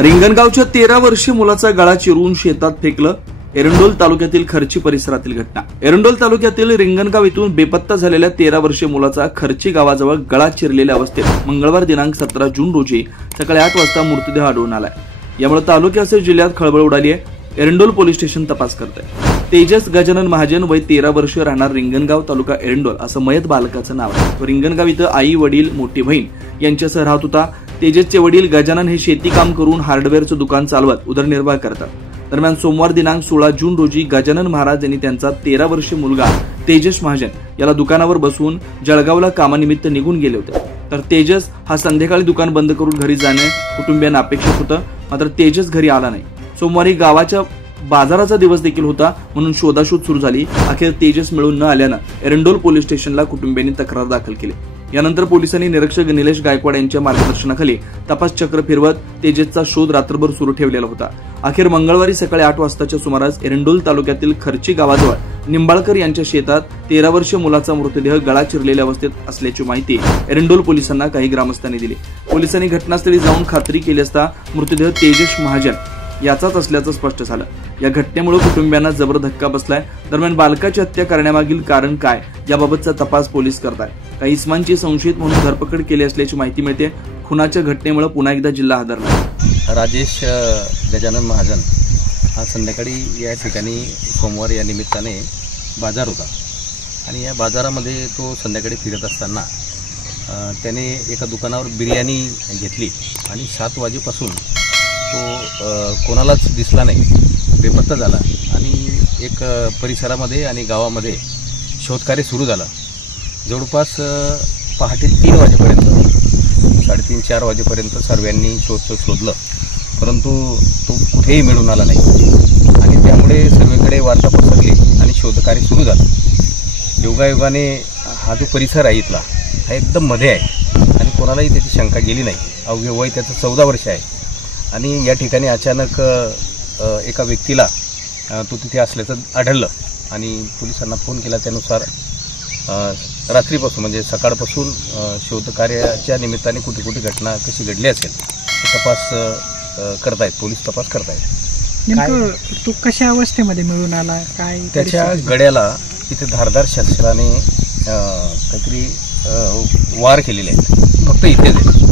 रिंगणगावच्या 13 वर्षीय मुलाचा गळा चिरून शेतात फेकलं. एरंडोल तालुक्यातील खर्ची परिसरातील घटना. एरंडोल तालुक्यातील रिंगणगाव इथून बेपत्ता झालेल्या 13 वर्षीय मुलाचा खर्ची गावाजवळ गळा चिरलेल्या अवस्थेत मंगळवार दिनांक 17 जून रोजी सकाळी 8 वाजता मृतदेह आढळून आलाय. यामुळे तालुक्यासह जिल्ह्यात खळबळ उडाली आहे. एरंडोल पोलीस स्टेशन तपास करत आहे. तेजस गजानन महाजन वय 13 वर्ष राहणार रिंगणगाव तालुका एरंडोल असं मयत बालकाचं नाव आहे. तो रिंगणगाव इथं आई वडील मोठी बहीण यांच्यासह राहत होता. तेजसचे वडील गजानन हे शेती काम करून हार्डवेअरचं दुकान चालवत उदरनिर्वाह करतात. दरम्यान सोमवार दिनांक 16 जून रोजी गजानन महाराज यांनी त्यांचा 13 वर्षीय मुलगा तेजस महाजन याला दुकानावर बसवून जळगावला कामानिमित्त निघून गेले होते. तर तेजस हा संध्याकाळी दुकान बंद करून घरी जाणे कुटुंबियांना अपेक्षित होतं. मात्र तेजस घरी आला नाही. सोमवारी गावाच्या बाजाराचा दिवस देखील होता म्हणून शोधाशोध सुरू झाली. अखेर तेजस मिळून न आल्यानं एरंडोल पोलीस स्टेशनला कुटुंबियांनी तक्रार दाखल केली. यानंतर पोलिसांनी निरीक्षक निलेश गायकवाड यांच्या मार्गदर्शनाखाली तपास चक्र फिरवत तेजसचा शोध रात्रभर सुरू ठेवलेला होता. अखेर मंगळवारी सकाळी 8 वाजताच्या सुमारास एरंडोल तालुक्यातील खर्ची गावाजवळ निंबाळकर यांच्या शेतात 13 वर्षीय मुलाचा मृतदेह गळा चिरलेल्या अवस्थेत असल्याची माहिती एरंडोल पोलिसांना काही ग्रामस्थांनी दिली. पोलिसांनी घटनास्थळी जाऊन खात्री केली असता मृतदेह तेजस महाजन याचाच असल्याचं स्पष्ट झालं. या घटनेमुळे कुटुंबियांना जबर धक्का बसलाय. दरम्यान बालकाची हत्या करण्यामागील कारण काय याबाबतचा तपास पोलीस करताय. काही इस्मांची संशयित म्हणून धरपकड केली असल्याची माहिती मिळते. खुनाच्या घटनेमुळे पुन्हा एकदा जिल्हा हादरला. राजेश गजानन महाजन हा संध्याकाळी या ठिकाणी सोमवार या निमित्ताने बाजार होता आणि या बाजारामध्ये तो संध्याकाळी फिरत असताना त्याने एका दुकानावर बिर्याणी घेतली आणि 7 वाजेपासून तो कोणालाच दिसला नाही, बेपत्ता झाला आणि एक परिसरामध्ये आणि गावामध्ये शोधकार्य सुरू झालं. जवळपास पहाटे 3 वाजेपर्यंत 3:30-4 वाजेपर्यंत सर्वांनी शोधलं, परंतु तो कुठेही मिळून आला नाही आणि त्यामुळे सर्वीकडे वार्ता पसरली आणि शोधकार्य सुरू झालं. योगायोगाने हा जो परिसर आहे इथला हा एकदम मध्ये आहे आणि कोणालाही त्याची शंका गेली नाही. अवघे वय त्याचं 14 वर्ष आहे आणि या ठिकाणी अचानक एका व्यक्तीला तो तिथे असल्याचं आढळलं आणि पोलिसांना फोन केला. त्यानुसार रात्रीपासून म्हणजे सकाळपासून शोधकार्याच्या निमित्ताने कुठे कुठे घटना कशी घडली असेल तपास करतायत, पोलीस तपास करतायत. नेमकं तो कशा अवस्थेमध्ये मिळून आला, काय त्याच्या गळ्याला तिथे धारदार शस्त्राने काहीतरी वार केलेले आहेत, फक्त इथेच आहे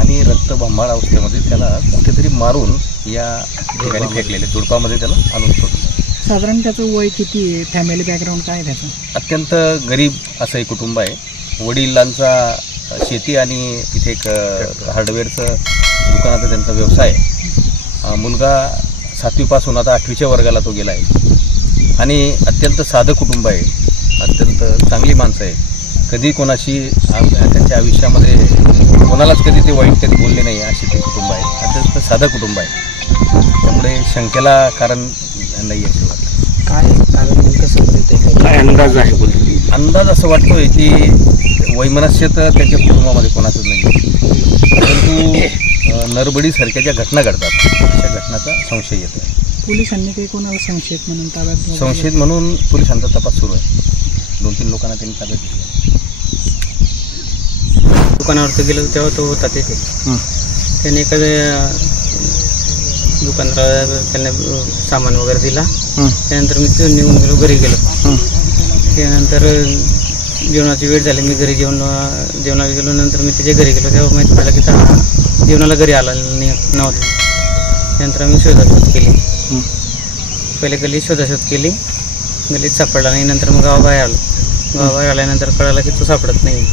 आणि रक्तबंबाळ अवस्थेमध्ये त्याला कुठेतरी मारून या ठिकाणी फेकलेले झुडपामध्ये त्याला आणून सोडलं. साधारण त्याचं वय किती आहे, फॅमिली बॅकग्राऊंड काय त्याचं? अत्यंत गरीब असं एक कुटुंब आहे. वडिलांचा शेती आणि तिथे एक हार्डवेअरचं दुकानाचा त्यांचा व्यवसाय आहे. मुलगा 7वी पासून आता 8वीच्या वर्गाला तो गेला आहे आणि अत्यंत साधं कुटुंब आहे. अत्यंत चांगली माणसं आहे. कधी कोणाशी त्यांच्या आयुष्यामध्ये कोणालाच कधी ते वाईट कधी बोलले नाही अशी ते कुटुंब आहे. अत्यंत साधं कुटुंब आहे. त्यामुळे शंकेला कारण नाही असं वाटतं. काय कारण नेमकं समजते, काय अंदाज आहे बोलतो? अंदाज असं वाटतोय की वैमनस्य तर त्याच्या कुटुंबामध्ये कोणाचंच नाही, परंतु नरबडीसारख्या ज्या घटना घडतात अशा घटनाचा संशय येतो. पोलिसांनी काही कोणाला संशयित म्हणून ताब्यात संशयित म्हणून पोलिसांचा तपास सुरू आहे. 2-3 लोकांना त्यांनी ताब्यात घेतलं. दुकानावरती गेलो तेव्हा तो होता तिथे. त्याने एखाद्या दुकानदाराला त्याने सामान वगैरे दिला. त्यानंतर मी तिथून निघून गेलो, घरी गेलो. त्यानंतर जेवणाची वेळ झाली, मी घरी जेवणाला गेलो. नंतर मी त्याच्या घरी गेलो तेव्हा माहिती पडलं की जेवणाला घरी आला नव्हतं. त्यानंतर आम्ही शोधाशोध केली. पहिले गल्ली शोधाशोध केली, गल्लीत सापडला नाही. नंतर मग गावाबाहेर आलो. गावाबाहेर आल्यानंतर कळालं की तो सापडत नाही.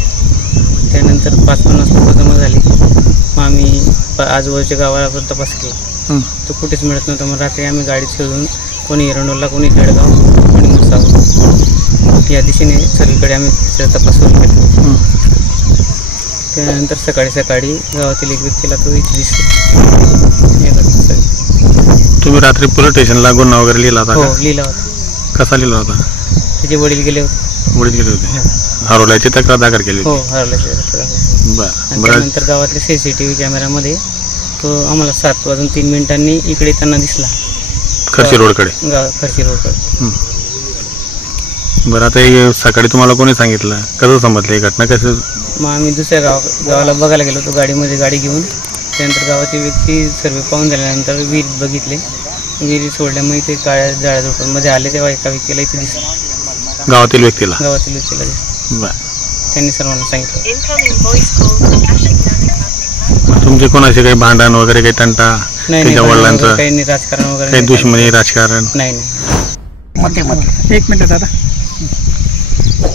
त्यानंतर 5-50 लोक जमा झाली. मग आम्ही आजूबाजूच्या गावाला पण तपास केला. तो कुठेच मिळत नव्हता. मग रात्री आम्ही गाडी शोधून कोणी एरंडोलला, कोणी जळगाव, कोणी मुसाव या दिशेने सगळीकडे आम्ही तपास सुरू केला. त्यानंतर सकाळी गावातील एक व्यक्तीला तो इथे दिसला. तुम्ही रात्री पोलीस स्टेशनला गुन्हा वगैरे लिहिला होता? हो, लिहिला होता. कसा लिहिला होता? त्याचे वडील गेले होते. हरवल्याची तक्रार दाखल केली हो, हरवल्याची तक्रार. त्यानंतर गावातल्या CCTV कॅमेरामध्ये तो आम्हाला 7:03 इकडे त्यांना दिसला, खर्ची रोडकडे. खर्ची रोडकडे. बरं, आता सकाळी तुम्हाला कोणी सांगितलं, कसं समजलं ही घटना? कसं? मग आम्ही दुसऱ्या गावाला बघायला गेलो. तो गाडीमध्ये गाडी घेऊन त्यानंतर गावाचे व्यक्ती सर्व पाहून झाल्यानंतर विहीर बघितले, विहिरी सोडल्यामुळे इथे काळ्या जाळ्या झोपडमध्ये आले तेव्हा एका व्यक्तीला इथे दिसलं, गावातील व्यक्तीला दिसलं. बर. त्यांनी सर्वांना सांगितलं. तुमचे कोणाचे काही भांडण वगैरे काही तंटा नाही, त्याच्या वडिलांचं काही नाही, राजकारण वगैरे काही नाही, दुश्मनी राजकारण? नाही. एक मिनिट दादा.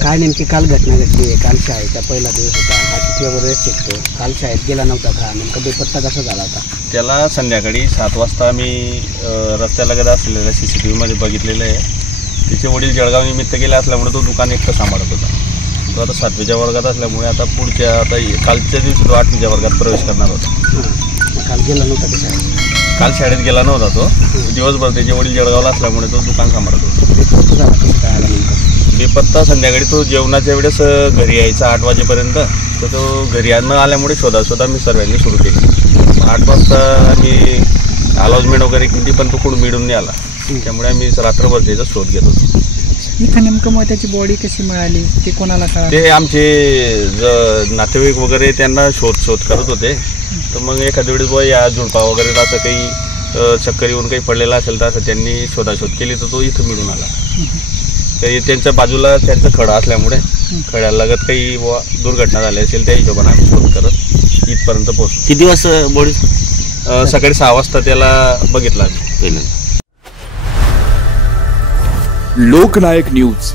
काय नेमकी काल घटना घडली आहे? काल शाळेचा पहिला दिवस होता, हा किती शिकतो, काल शाळेत गेला नव्हता का? नेमका बेपत्ता कसा झाला होता? त्याला संध्याकाळी 7 वाजता आम्ही रस्त्यालगत असलेल्या CCTV मध्ये बघितलेलं आहे. त्याचे वडील जळगाव निमित्त गेले असल्यामुळे तो दुकान एकटं सांभाळत होता. तो आता 7वीच्या वर्गात असल्यामुळे आता कालच्या दिवशी तो 8वीच्या वर्गात प्रवेश करणार होता. काल गेला नव्हता का शाळेत? काल शाळेत गेला नव्हता तो. दिवसभर त्याचे वडील जळगावला असल्यामुळे तो दुकान सांभाळत होता. बेपत्ता झाला कसं काय आला नेमका? बेपत्ता संध्याकाळी तो जेवणाच्या वेळेस घरी यायचा 8 वाजेपर्यंत. तर तो घरी न आल्यामुळे शोधा मी सर्वांनी सुरू केली. 8 वाजता आम्ही अलाउजमेंट वगैरे केली पण तो कुठून मिळून नाही आला. त्यामुळे आम्ही रात्रभर त्याचा शोध घेत होतो. इथं नेमकं मग त्याची बॉडी कशी मिळाली ते कोणाला कळालं? ते आमचे नातेवाईक वगैरे त्यांना शोध करत होते. तर मग एखाद्या वेळेस या झुडपा वगैरे असं काही चक्कर येऊन काही पडलेला असेल तर असं त्यांनी शोधाशोध केली तर तो इथं मिळून आला. तरी त्यांच्या बाजूला त्यांचं खडा असल्यामुळे खड्यालगत काही दुर्घटना झाली असेल त्या हिशोबाने आम्ही शोध करत इथपर्यंत पोहोचलो. किती वाजता बॉडी? सकाळी 6 वाजता त्याला बघितलं आम्ही. लोकनायक न्यूज